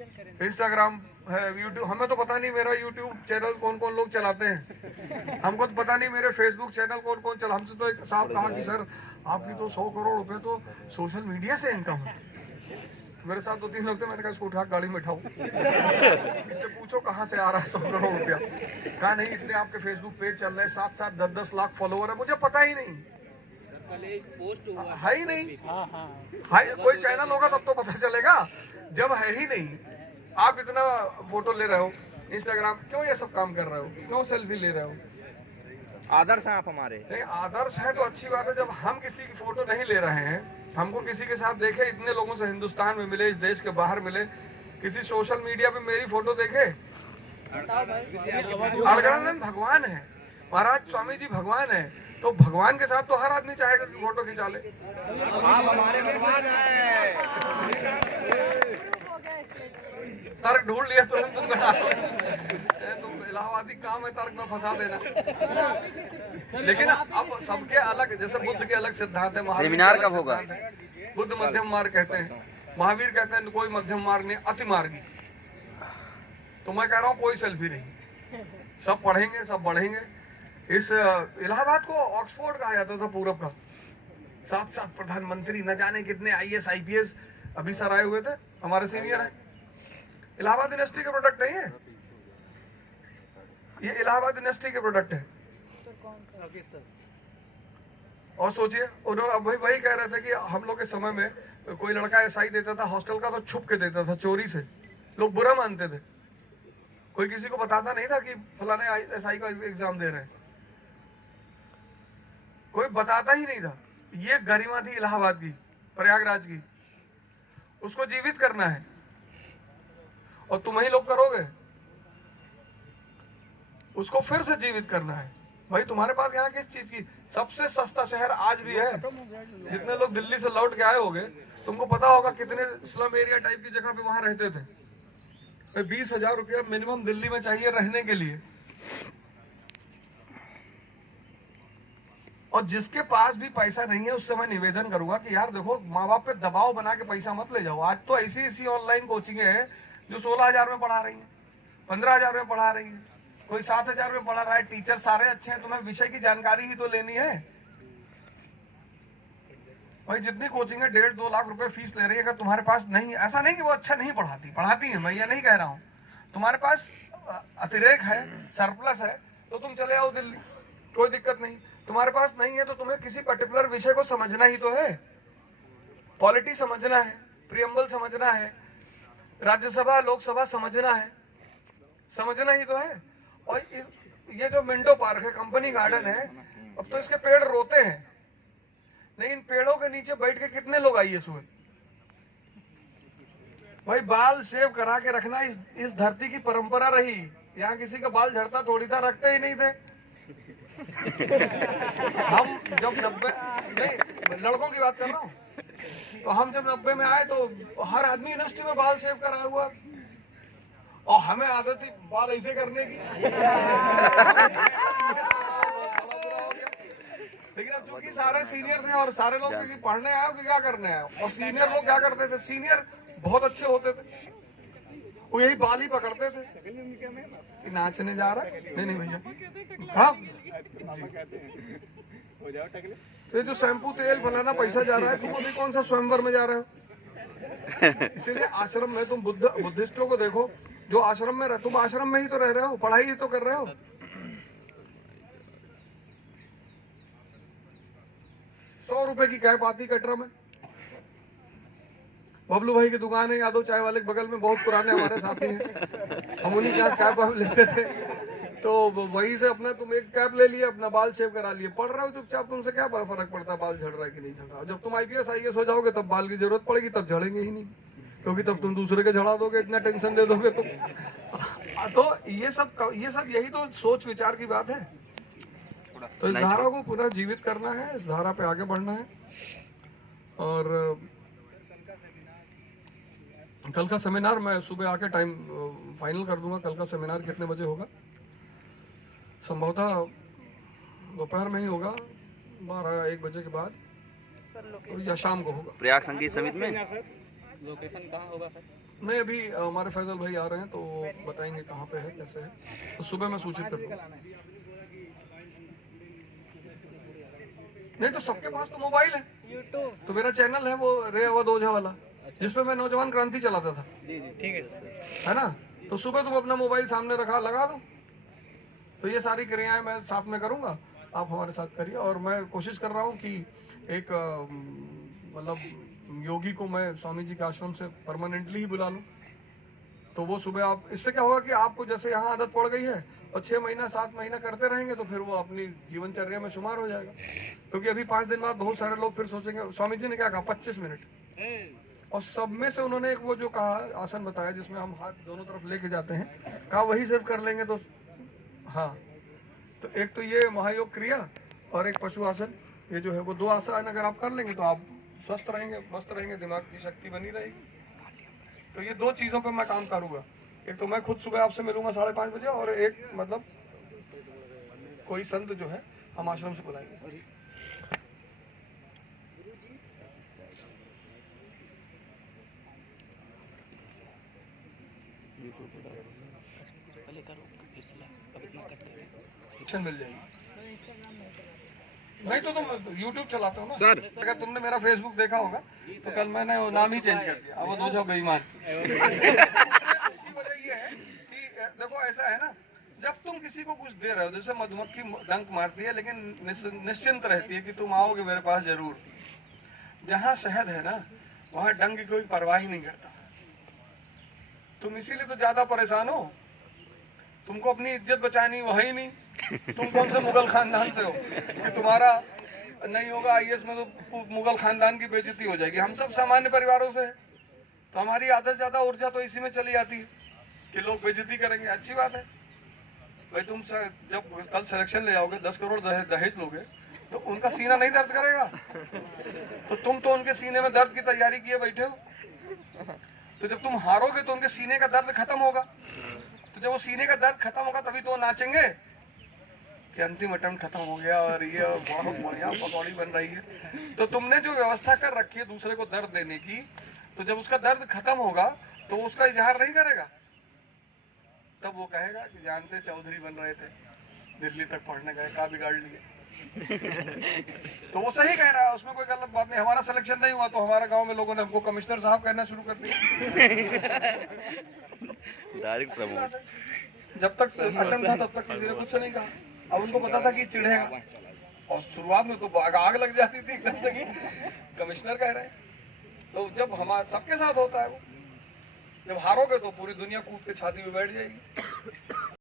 Instagram है, YouTube, हमें तो पता नहीं मेरा यूट्यूब चैनल कौन कौन लोग चलाते हैं, हमको तो पता नहीं मेरे फेसबुक चैनल कौन कौन चला। हमसे तो एक साहब कहा कि सर आपकी तो 100 करोड़ रुपए तो सोशल मीडिया से इनकम है। मेरे साथ 2-3 लोग थे, मैंने कहा इसको उठा गाड़ी में बैठाओ, इससे पूछो कहाँ से आ रहा है 100 करोड़ रुपया। कहा नहीं, इतने आपके फेसबुक पेज चल रहे हैं, 7-7 10-10 लाख फॉलोवर है, मुझे पता ही नहीं है ही नहीं। है कोई चैनल होगा तब तो पता चलेगा, जब है ही नहीं। आप इतना फोटो ले रहे हो इंस्टाग्राम, क्यों ये सब काम कर रहे हो, क्यों सेल्फी ले रहे हो? आदर्श हैं आप हमारे। नहीं, आदर्श है तो अच्छी बात है। जब हम किसी की फोटो नहीं ले रहे हैं, हमको किसी के साथ देखे, इतने लोगों से हिंदुस्तान में मिले, इस देश के बाहर मिले, किसी सोशल मीडिया पे मेरी फोटो देखे। अड़गड़ानंद भगवान है, महाराज स्वामी जी भगवान है, तो भगवान के साथ तो हर आदमी चाहेगा कि फोटो खिंचा ले। आप हमारे भगवान हैं। तर्क ढूंढ लिया तुरंत तुम बना, तुम इलाहाबादी काम है तर्क में फंसा देना। लेकिन अब सबके अलग, जैसे बुद्ध के अलग सिद्धांत है, सेमिनार कब होगा? बुद्ध मध्यम मार्ग कहते हैं, महावीर कहते हैं कोई मध्यम मार्ग नहीं, अति मार्गी। तो मैं कह रहा हूँ कोई सेल्फी नहीं, सब पढ़ेंगे, सब बढ़ेंगे। इस इलाहाबाद को ऑक्सफोर्ड कहा जाता था पूरब का। 7-7 प्रधानमंत्री, न जाने कितने IAS IPS अभी सर आए हुए थे, हमारे सीनियर हैं। इलाहाबाद यूनिवर्सिटी के प्रोडक्ट नहीं है ये, इलाहाबाद यूनिवर्सिटी के प्रोडक्ट है। और सोचिए, उन्होंने अब वही कह रहे थे कि हम लोग के समय में कोई लड़का SI देता था हॉस्टल का, तो छुप के देता था, चोरी से, लोग बुरा मानते थे। कोई किसी को बताता नहीं था कि फलाने SI का एग्जाम दे रहे हैं, कोई बताता ही नहीं था। ये गरिमा थी इलाहाबाद की, प्रयागराज की, उसको जीवित करना है और तुम ही लोग करोगे, उसको फिर से जीवित करना है। भाई तुम्हारे पास यहाँ किस चीज की, सबसे सस्ता शहर आज भी है। जितने लोग दिल्ली से लौट के आए होंगे, तुमको पता होगा कितने स्लम एरिया टाइप की जगह पे वहां रहते थे। 20,000 रुपया मिनिमम दिल्ली में चाहिए रहने के लिए। और जिसके पास भी पैसा नहीं है, उससे मैं निवेदन करूंगा कि यार देखो, माँ बाप पे दबाव बना के पैसा मत ले जाओ। आज तो ऐसी ऑनलाइन कोचिंग है जो 16,000 में पढ़ा रही है, 15,000 में पढ़ा रही है, कोई 7,000 में पढ़ा रहा है। टीचर सारे अच्छे हैं, तुम्हें विषय की जानकारी ही तो लेनी है। भाई जितनी कोचिंग है 1.5-2 लाख रुपए फीस ले रही है। अगर तुम्हारे पास नहीं, ऐसा नहीं कि वो अच्छा नहीं पढ़ाती है, मैं ये नहीं कह रहा हूँ, तुम्हारे पास अतिरेक है, सरप्लस है, तो तुम चले आओ दिल्ली, कोई दिक्कत नहीं। तुम्हारे पास नहीं है तो तुम्हें किसी पर्टिकुलर विषय को समझना ही तो है। पॉलिटी समझना है, प्रियम्बल समझना है, राज्यसभा लोकसभा समझना है, समझना ही तो है। और ये जो मिंटो पार्क है, कंपनी गार्डन है, अब तो इसके पेड़ रोते हैं, नहीं इन पेड़ों के नीचे बैठ के कितने लोग आइए सुबह। भाई बाल शेव करा के रखना इस धरती की परंपरा रही। यहाँ किसी का बाल झड़ता थोड़ी था, रखते ही नहीं थे। हम जब 90, नहीं लड़कों की बात कर रहा हूँ, तो हम जब 90 में आए तो हर आदमी यूनिवर्सिटी में बाल शेव करा हुआ, और हमें आदत थी बाल ऐसे करने की। लेकिन अब चूंकि सारे सीनियर थे और सारे लोग पढ़ने आए कि क्या करने आए, और सीनियर लोग क्या करते थे, सीनियर बहुत अच्छे होते थे, वो यही बाल ही पकड़ते थे कि नाचने जा रहा है। नहीं भैया, हाँ ये जो शैम्पू तेल फलाना पैसा जा रहा है, तुम अभी कौन सा स्वयंवर में जा रहे हो। इसीलिए आश्रम में तुम बुद्धिस्टों को देखो, जो आश्रम में तुम आश्रम में ही तो रह रहे हो, पढ़ाई ही तो कर रहे हो। ₹100 की कैप आती कटरा में। बबलू भाई की दुकान है यादव चाय वाले के बगल में, बहुत पुराने हमारे साथी हैं, हम उन्हीं के कैप लेते थे। तो वहीं से अपना तुम एक कैप ले लिए, अपना बाल शेव करा लिए, पढ़ रहे हो चुपचाप, तुमसे क्या फर्क पड़ता है बाल झड़ रहा है कि नहीं झड़ रहा। जब तुम IPS IAS हो जाओगे तब बाल की जरूरत पड़ेगी, तब झड़ेंगे ही नहीं, क्योंकि तब तुम दूसरे के झड़ा दोगे, इतना टेंशन दे दोगे तुम। तो ये सब यही तो सोच विचार की बात है। तो इस धारा को पुनः जीवित करना है, इस धारा पे आगे बढ़ना है। और कल का सेमिनार मैं सुबह आके टाइम फाइनल कर दूंगा, कल का सेमिनार कितने बजे होगा। संभवतः दोपहर में ही होगा, 12-1 बजे के बाद, या शाम को होगा। प्रयाग संगीत समिति में लोकेशन कहाँ होगा सर? नहीं, अभी हमारे फैजल भाई आ रहे हैं तो बताएंगे कहाँ पे है, कैसे है, तो सुबह मैं सूचित कर दूंगा। नहीं तो सबके पास तो मोबाइल है, तो मेरा चैनल है वो रे अवध ओझा वाला, जिसपे मैं नौजवान क्रांति चलाता था। जी जी ठीक है सर। है ना, तो सुबह तुम अपना मोबाइल सामने रखा लगा दो, तो ये सारी क्रियाएं मैं साथ में करूंगा, आप हमारे साथ करिए। और मैं कोशिश कर रहा हूँ कि एक मतलब योगी को मैं स्वामी जी के आश्रम से परमानेंटली ही बुला लूं, तो वो सुबह आप, इससे क्या होगा कि आपको जैसे यहाँ आदत पड़ गई है और 6 महीना 7 महीना करते रहेंगे तो फिर वो अपनी जीवनचर्या में शुमार हो जाएगा। क्योंकि अभी 5 दिन बाद बहुत सारे लोग फिर सोचेंगे स्वामी जी ने क्या कहा 25 मिनट, और सब में से उन्होंने एक वो जो कहा आसन बताया जिसमें हम हाथ दोनों तरफ लेके जाते हैं, कहा वही सिर्फ कर लेंगे तो हाँ, तो एक तो ये महायोग क्रिया और एक पशु आसन, ये जो है वो 2 आसन अगर आप कर लेंगे तो आप स्वस्थ रहेंगे, मस्त रहेंगे, दिमाग की शक्ति बनी रहेगी। तो ये 2 चीजों पे मैं काम करूंगा, एक तो मैं खुद सुबह आपसे मिलूंगा 5:30 बजे, और एक मतलब कोई संत जो है हम आश्रम से बुलाएंगे। मिल जाएगी। नहीं तो तुम YouTube चलाते हो ना सर। अगर तुमने मेरा Facebook देखा होगा तो कल मैंने वो नाम ही चेंज कर दिया, अब वो दो बेईमान। उसकी वजह ये है कि देखो ऐसा है ना, जब तुम किसी को कुछ दे रहे हो, जैसे मधुमक्खी डंक मारती है लेकिन निश्चिंत रहती है कि तुम आओगे मेरे पास जरूर, जहाँ शहद है ना वहाँ डंक की कोई परवाह ही नहीं करता। तुम इसीलिए तो ज्यादा परेशान हो, तुमको अपनी इज्जत बचानी वही नहीं, तुम कौन से मुगल खानदान से हो कि तुम्हारा नहीं होगा IAS में तो मुगल खानदान की बेइज्जती हो जाएगी। हम सब सामान्य परिवारों से हैं, तो हमारी आधा से ज्यादा ऊर्जा तो इसी में चली जाती है कि लोग बेइज्जती करेंगे। अच्छी बात है भाई, तुम जब कल सिलेक्शन ले जाओगे 10 करोड़ दहेज लोगे तो उनका सीना नहीं दर्द करेगा, तो तुम तो उनके सीने में दर्द की तैयारी किए बैठे हो, तो जब तुम हारोगे तो उनके सीने का दर्द खत्म होगा, तो जब वो सीने का दर्द खत्म होगा तभी तो वो नाचेंगे कि अंतिम अटेम्प्ट खत्म हो गया और ये बहुत बढ़िया पकौड़ी बन रही है। तो तुमने जो व्यवस्था कर रखी है दूसरे को दर्द देने की, तो जब उसका दर्द खत्म होगा तो उसका इजहार नहीं करेगा, तब वो कहेगा कि जानते चौधरी बन रहे थे, दिल्ली तक पढ़ने गए, का बिगाड़ लिए। तो वो सही कह रहा है, उसमें कोई गलत बात नहीं। हमारा सिलेक्शन नहीं हुआ तो हमारे गांव में लोगों ने हमको कमिश्नर साहब कहना शुरू कर दिया। Direct promote. जब तक अटेम्प्ट था तब तक किसी ने कुछ नहीं कहा, अब उनको पता था कि चिढ़ेगा, और शुरुआत में तो आग लग जाती थी एकदम से कि कमिश्नर कह रहे हैं। तो जब हमारे सबके साथ होता है वो, जब हारोगे तो पूरी दुनिया कूद के छाती में बैठ जाएगी।